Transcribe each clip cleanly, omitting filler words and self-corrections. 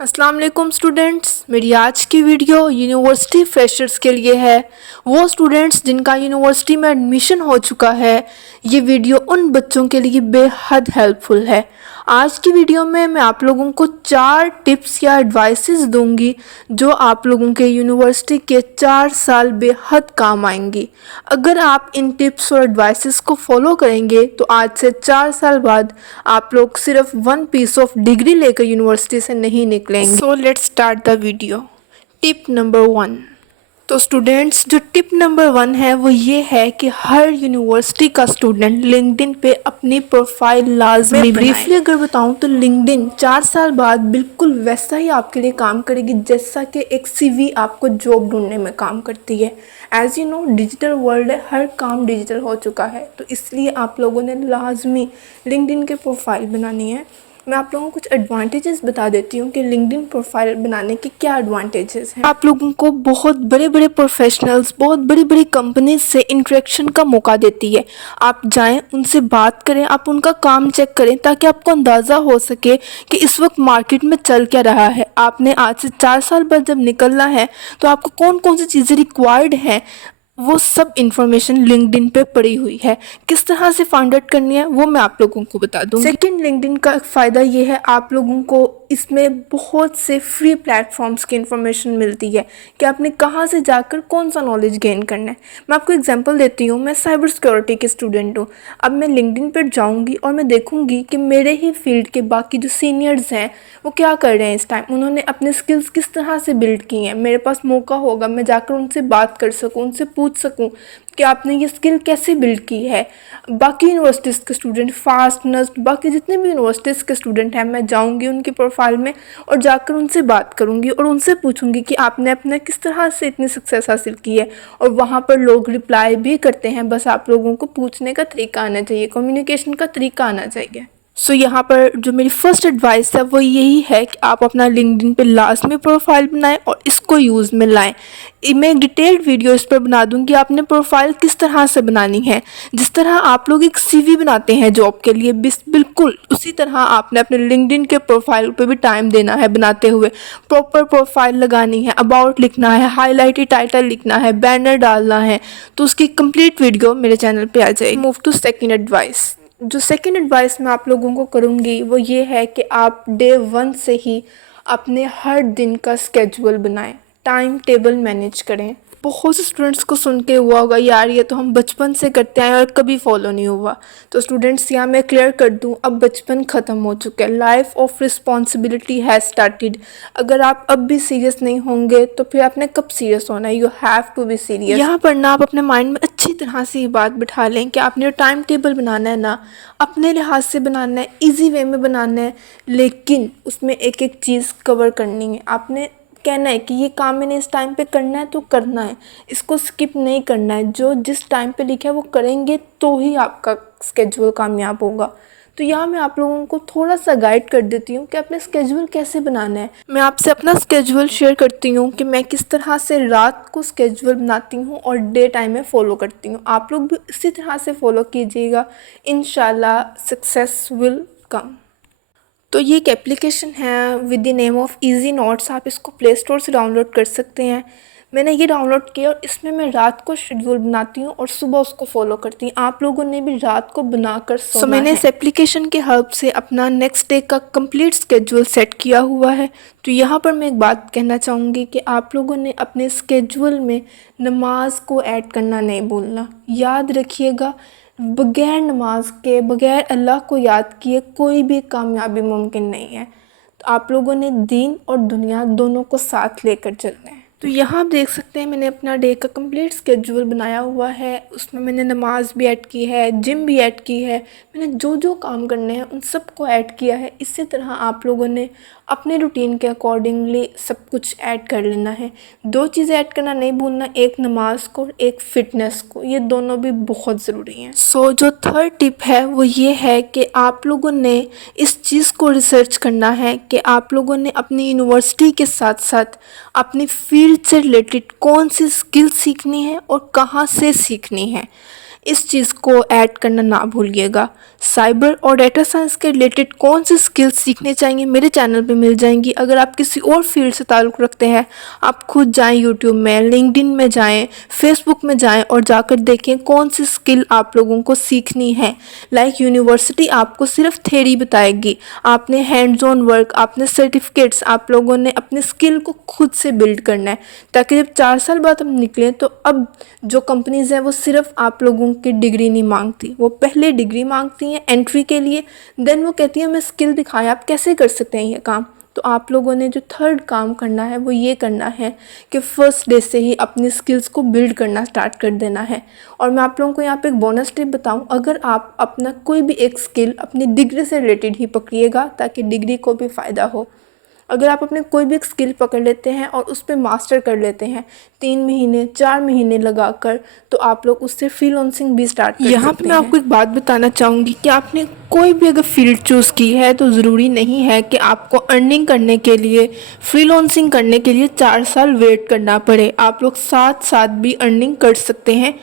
अस्सलाम वालेकुम स्टूडेंट्स। मेरी आज की वीडियो यूनिवर्सिटी फ्रेशर्स के लिए है। वो स्टूडेंट्स जिनका यूनिवर्सिटी में एडमिशन हो चुका है, ये वीडियो उन बच्चों के लिए बेहद हेल्पफुल है। आज की वीडियो में मैं आप लोगों को 4 टिप्स या एडवाइसेस दूंगी जो आप लोगों के यूनिवर्सिटी के 4 साल बेहद काम आएंगी। अगर आप इन टिप्स और एडवाइसेस को फॉलो करेंगे तो आज से 4 साल बाद आप लोग सिर्फ 1 पीस ऑफ डिग्री लेकर यूनिवर्सिटी से नहीं निकलेंगे। So let's start the video. Tip number 1। तो स्टूडेंट्स, जो टिप नंबर 1 है वो ये है कि हर यूनिवर्सिटी का स्टूडेंट लिंक्डइन पे अपनी प्रोफाइल लाजमी बनाए। ब्रीफली अगर बताऊं तो लिंक्डइन 4 साल बाद बिल्कुल वैसा ही आपके लिए काम करेगी जैसा कि एक सीवी आपको जॉब ढूंढने में काम करती है। As you know, digital world है, हर काम डिजिटल हो चुका है, तो इसलिए आप लोगों ने लाजमी लिंक्डइन के प्रोफाइल बनानी है। मैं आप लोगों को कुछ एडवांटेजेस बता देती हूँ कि लिंक्डइन प्रोफाइल बनाने के क्या एडवांटेजेस हैं। आप लोगों को बहुत बड़े बड़े प्रोफेशनल्स, बहुत बड़ी बड़ी कंपनीज से इंटरेक्शन का मौका देती है। आप जाएं, उनसे बात करें, आप उनका काम चेक करें ताकि आपको अंदाज़ा हो सके कि इस वक्त मार्केट में चल क्या रहा है। आपने आज से 4 साल बाद जब निकलना है तो आपको कौन कौन सी चीज़ें रिक्वायर्ड हैं, वो सब इंफॉर्मेशन लिंक्डइन पे पड़ी हुई है। किस तरह से फाइंड आउट करनी है वो मैं आप लोगों को बता दूँ। सेकंड, लिंक्डइन का फ़ायदा ये है, आप लोगों को इसमें बहुत से फ्री प्लेटफॉर्म्स की इंफॉर्मेशन मिलती है कि आपने कहाँ से जाकर कौन सा नॉलेज गेन करना है। मैं आपको एग्जांपल देती हूँ। मैं साइबर सिक्योरिटी की स्टूडेंट हूँ। अब मैं लिंक्डइन पर जाऊँगी और मैं देखूँगी कि मेरे ही फील्ड के बाकी जो सीनियर्स हैं वो क्या कर रहे हैं इस टाइम, उन्होंने अपने स्किल्स किस तरह से बिल्ड की हैं। मेरे पास मौका होगा मैं जाकर उनसे बात कर सकूँ, उनसे पूछ सकूँ कि आपने ये स्किल कैसे बिल्ड की है। बाकी यूनिवर्सिटीज़ के स्टूडेंट, फास्टनेस्ट, बाकी जितने भी यूनिवर्सिटीज़ के स्टूडेंट हैं, मैं जाऊंगी उनकी प्रोफाइल में और जाकर उनसे बात करूंगी और उनसे पूछूंगी कि आपने अपने किस तरह से इतनी सक्सेस हासिल की है। और वहाँ पर लोग रिप्लाई भी करते हैं, बस आप लोगों को पूछने का तरीका आना चाहिए, कम्युनिकेशन का तरीका आना चाहिए। सो यहाँ पर जो मेरी फर्स्ट एडवाइस है वो यही है कि आप अपना लिंक्डइन पे लाजमी प्रोफाइल बनाएं और इसको यूज़ में लाएं। मैं एक डिटेल्ड वीडियो इस पर बना दूँगी आपने प्रोफाइल किस तरह से बनानी है। जिस तरह आप लोग एक सीवी बनाते हैं जॉब के लिए, बिल्कुल उसी तरह आपने अपने लिंक्डइन के प्रोफाइल पे भी टाइम देना है। बनाते हुए प्रॉपर प्रोफाइल लगानी है, अबाउट लिखना है, हाईलाइटेड टाइटल लिखना है, बैनर डालना है। तो उसकी कंप्लीट वीडियो मेरे चैनल पर आ जाएगी। Move to second advice. जो सेकंड एडवाइस मैं आप लोगों को करूँगी वो ये है कि आप डे 1 से ही अपने हर दिन का स्केड्यूल बनाएं, टाइम टेबल मैनेज करें। बहुत से स्टूडेंट्स को सुन के हुआ होगा, यार ये तो हम बचपन से करते आए और कभी फॉलो नहीं हुआ। तो स्टूडेंट्स, यहाँ मैं क्लियर कर दूँ, अब बचपन ख़त्म हो चुका है। Life of responsibility has started. अगर आप अब भी सीरियस नहीं होंगे तो फिर आपने कब सीरियस होना है। You have to be serious. यहाँ पर ना आप अपने माइंड में अच्छी तरह से ये बात बिठा लें कि आपने जो टाइम टेबल बनाना है ना, अपने लिहाज से बनाना है, ईजी वे में बनाना है, लेकिन उसमें एक एक चीज़ कवर करनी है। आपने कहना है कि ये काम मैंने इस टाइम पे करना है तो करना है, इसको स्किप नहीं करना है। जो जिस टाइम पे लिखा है वो करेंगे तो ही आपका स्केड्यूल कामयाब होगा। तो यहाँ मैं आप लोगों को थोड़ा सा गाइड कर देती हूँ कि अपने स्केड्यूल कैसे बनाना है। मैं आपसे अपना स्केड्यूल शेयर करती हूँ कि मैं किस तरह से रात को स्केड्यूल बनाती हूँ और डे टाइम में फ़ॉलो करती हूँ। आप लोग भी इसी तरह से फ़ॉलो कीजिएगा, इंशाल्लाह सक्सेस विल कम। तो ये एक एप्लीकेशन है with the name of easy notes. आप इसको प्ले स्टोर से डाउनलोड कर सकते हैं। मैंने ये डाउनलोड किया और इसमें मैं रात को शेड्यूल बनाती हूँ और सुबह उसको फॉलो करती हूँ। आप लोगों ने भी रात को बनाकर सोना है। मैंने इस एप्लीकेशन के हेल्प से अपना नेक्स्ट डे का कंप्लीट स्केड्यूल सेट किया हुआ है। तो यहाँ पर मैं एक बात कहना चाहूँगी कि आप लोगों ने अपने स्केड्यूल में नमाज को ऐड करना नहीं भूलना। याद रखिएगा, बग़ैर नमाज के, बग़ैर अल्लाह को याद किए कोई भी कामयाबी मुमकिन नहीं है। तो आप लोगों ने दीन और दुनिया दोनों को साथ लेकर चलना है। तो यहाँ आप देख सकते हैं मैंने अपना डे का कंप्लीट स्केड्यूल बनाया हुआ है। उसमें मैंने नमाज भी ऐड की है, जिम भी ऐड की है, मैंने जो जो काम करने हैं उन सब को ऐड किया है। इसी तरह आप लोगों ने अपने रूटीन के अकॉर्डिंगली सब कुछ ऐड कर लेना है। 2 चीज़ें ऐड करना नहीं भूलना, एक नमाज को, एक फ़िटनेस को। ये दोनों भी बहुत ज़रूरी हैं। सो जो थर्ड टिप है वो ये है कि आप लोगों ने इस चीज़ को रिसर्च करना है कि आप लोगों ने अपनी यूनिवर्सिटी के साथ साथ अपनी फील्ड से रिलेटेड कौन सी स्किल सीखनी है और कहाँ से सीखनी है। इस चीज़ को ऐड करना ना भूलिएगा। साइबर और डेटा साइंस के रिलेटेड कौन सी स्किल्स सीखने चाहिए मेरे चैनल पे मिल जाएंगी। अगर आप किसी और फील्ड से ताल्लुक़ रखते हैं, आप खुद जाएं यूट्यूब में, लिंक्डइन में जाएं, फेसबुक में जाएं और जाकर देखें कौन सी स्किल आप लोगों को सीखनी है। लाइक यूनिवर्सिटी आपको सिर्फ थ्योरी बताएगी, आपने हैंड्स ऑन वर्क, आपने सर्टिफिकेट्स, आप लोगों ने अपने स्किल को खुद से बिल्ड करना है, ताकि जब 4 साल बाद हम निकलें तो अब जो कंपनीज़ हैं वो सिर्फ आप लोगों की डिग्री नहीं मांगती, वो पहले डिग्री मांगती हैं एंट्री के लिए, देन वो कहती है हमें स्किल दिखाएं आप कैसे कर सकते हैं ये काम। तो आप लोगों ने जो थर्ड काम करना है वो ये करना है कि फर्स्ट डे से ही अपनी स्किल्स को बिल्ड करना स्टार्ट कर देना है। और मैं आप लोगों को यहाँ पे एक बोनस टिप बताऊँ, अगर आप अपना कोई भी एक स्किल अपनी डिग्री से रिलेटेड ही पकड़िएगा ताकि डिग्री को भी फ़ायदा हो। अगर आप अपने कोई भी एक स्किल पकड़ लेते हैं और उस पर मास्टर कर लेते हैं 3 महीने 4 महीने लगाकर, तो आप लोग उससे फ्रीलांसिंग भी स्टार्ट कर सकते हैं। यहाँ पे मैं आपको एक बात बताना चाहूँगी कि आपने कोई भी अगर फील्ड चूज़ की है तो ज़रूरी नहीं है कि आपको अर्निंग करने के लिए, फ्रीलांसिंग करने के लिए 4 साल वेट करना पड़े। आप लोग साथ साथ भी अर्निंग कर सकते हैं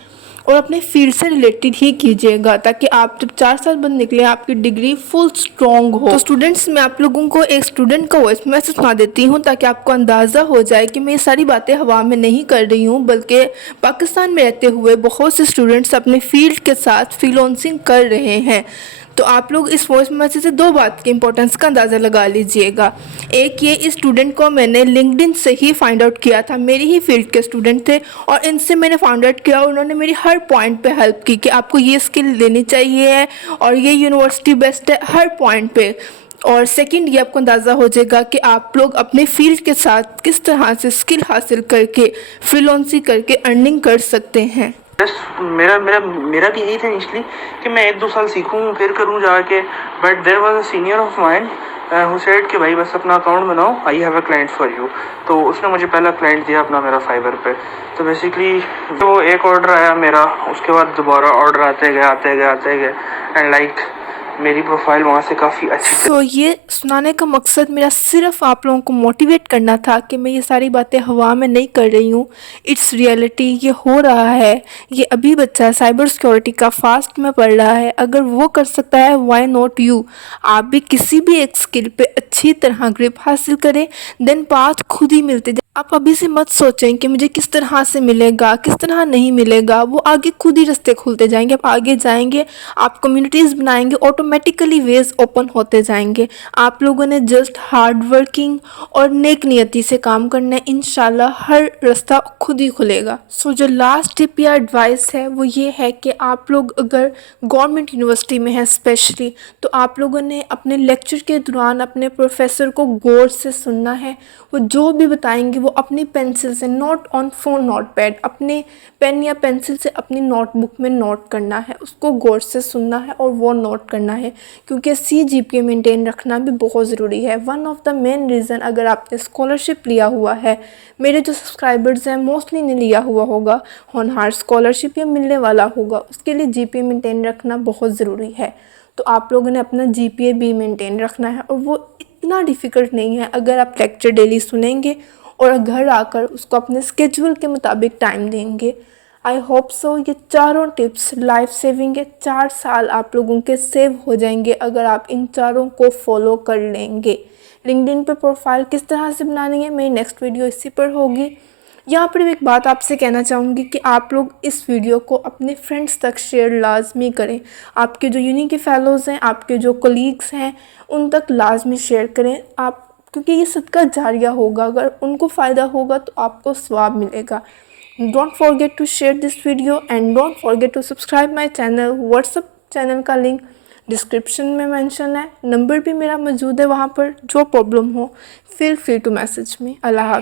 और अपने फील्ड से रिलेटेड ही कीजिएगा, ताकि आप जब 4 साल बाद निकले आपकी डिग्री फुल स्ट्रॉन्ग हो। तो स्टूडेंट्स, मैं आप लोगों को एक स्टूडेंट का वॉइस मैसेज सुना देती हूँ ताकि आपको अंदाज़ा हो जाए कि मैं ये सारी बातें हवा में नहीं कर रही हूँ, बल्कि पाकिस्तान में रहते हुए बहुत से स्टूडेंट्स अपने फील्ड के साथ फ्रीलांसिंग कर रहे हैं। तो आप लोग इस वॉइस मैसेज से 2 बात की इंपॉर्टेंस का अंदाज़ा लगा लीजिएगा। एक ये, इस स्टूडेंट को मैंने लिंक्डइन से ही फाइंड आउट किया था, मेरी ही फील्ड के स्टूडेंट थे और इनसे मैंने फाइंड आउट किया, उन्होंने मेरी हर पॉइंट पे हेल्प की कि आपको ये स्किल लेनी चाहिए और ये यूनिवर्सिटी बेस्ट है हर पॉइंट पे। और सेकंड, ये आपको अंदाज़ा हो जाएगा कि आप लोग अपने फील्ड के साथ किस तरह से स्किल हासिल करके फ्रीलांसिंग करके अर्निंग कर सकते हैं। मेरा मेरा मेरा भी यही था इनिशली कि मैं 1-2 साल सीखूं फिर करूं जाके, but there was a senior of mine who said कि भाई बस अपना अकाउंट बनाओ, I have a client for you. तो उसने मुझे पहला क्लाइंट दिया अपना मेरा फाइबर पे। तो बेसिकली वो एक ऑर्डर आया मेरा, उसके बाद दोबारा ऑर्डर आते गए एंड लाइक मेरी प्रोफाइल वहाँ से काफ़ी अच्छी। ये सुनाने का मकसद मेरा सिर्फ आप लोगों को मोटिवेट करना था कि मैं ये सारी बातें हवा में नहीं कर रही हूँ, इट्स रियलिटी, ये हो रहा है। ये अभी बच्चा साइबर सिक्योरिटी का फास्ट में पढ़ रहा है, अगर वो कर सकता है व्हाई नॉट यू। आप भी किसी भी एक स्किल पे अच्छी तरह ग्रिप हासिल करें, देन पाथ खुद ही मिलते जाए। आप अभी से मत सोचें कि मुझे किस तरह से मिलेगा किस तरह नहीं मिलेगा, वो आगे खुद ही रास्ते खुलते जाएंगे। आप आगे जाएंगे, आप कम्युनिटीज़ बनाएंगे, ऑटोमेटिकली वेज ओपन होते जाएंगे। आप लोगों ने जस्ट हार्ड वर्किंग और नेक नियति से काम करना है, इंशाल्लाह हर रास्ता खुद ही खुलेगा। जो लास्ट टिप या एडवाइस है वो ये है कि आप लोग अगर गवर्नमेंट यूनिवर्सिटी में हैं स्पेशली, तो आप लोगों ने अपने लेक्चर के दौरान अपने प्रोफेसर को गौर से सुनना है। वो जो भी बताएंगे वो अपनी पेंसिल से, note on phone note pad, अपने पेन या पेंसिल से अपनी नोटबुक में नोट करना है, उसको गौर से सुनना है और वो नोट करना है, क्योंकि CGPA मेंटेन रखना भी बहुत ज़रूरी है। One of the main reason, अगर आपने स्कॉलरशिप लिया हुआ है, मेरे जो सब्सक्राइबर्स हैं मोस्टली ने लिया हुआ होगा होनहार स्कॉलरशिप या मिलने वाला होगा, उसके लिए GPA मेंटेन रखना बहुत ज़रूरी है। तो आप लोगों ने अपना GPA भी मेंटेन रखना है और वो इतना डिफ़िकल्ट नहीं है अगर आप लेक्चर डेली सुनेंगे और घर आकर उसको अपने स्केड्यूल के मुताबिक टाइम देंगे। आई होप सो ये चारों टिप्स लाइफ सेविंग है। 4 साल आप लोगों के सेव हो जाएंगे अगर आप इन चारों को फॉलो कर लेंगे। लिंक्डइन पे प्रोफाइल किस तरह से बनानी है, मेरी नेक्स्ट वीडियो इसी पर होगी। यहाँ पर एक बात आपसे कहना चाहूँगी कि आप लोग इस वीडियो को अपने फ्रेंड्स तक शेयर लाजमी करें। आपके जो यूनी के फेलोज़ हैं, आपके जो कोलीग्स हैं, उन तक लाजमी शेयर करें आप, क्योंकि ये सदका जारिया होगा। अगर उनको फ़ायदा होगा तो आपको सवाब मिलेगा। Don't forget to share this video and don't forget to subscribe my channel. WhatsApp channel का लिंक डिस्क्रिप्शन में मेंशन है, नंबर भी मेरा मौजूद है वहाँ पर। जो प्रॉब्लम हो feel free to message me. अल्लाह हाफ़िज़।